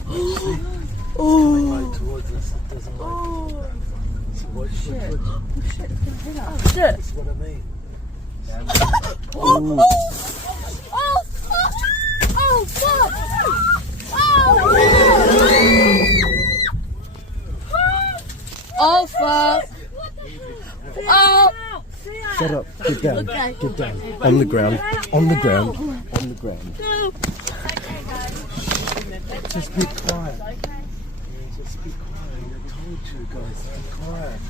Coming right towards us. It doesn't like it. So watch. Shit. That's what I mean. Fuck! Oh fuck! Oh! Shut up. Get down. Get down. On the ground. On the ground. On the ground. Just be quiet. Just be quiet. I told you guys to be quiet.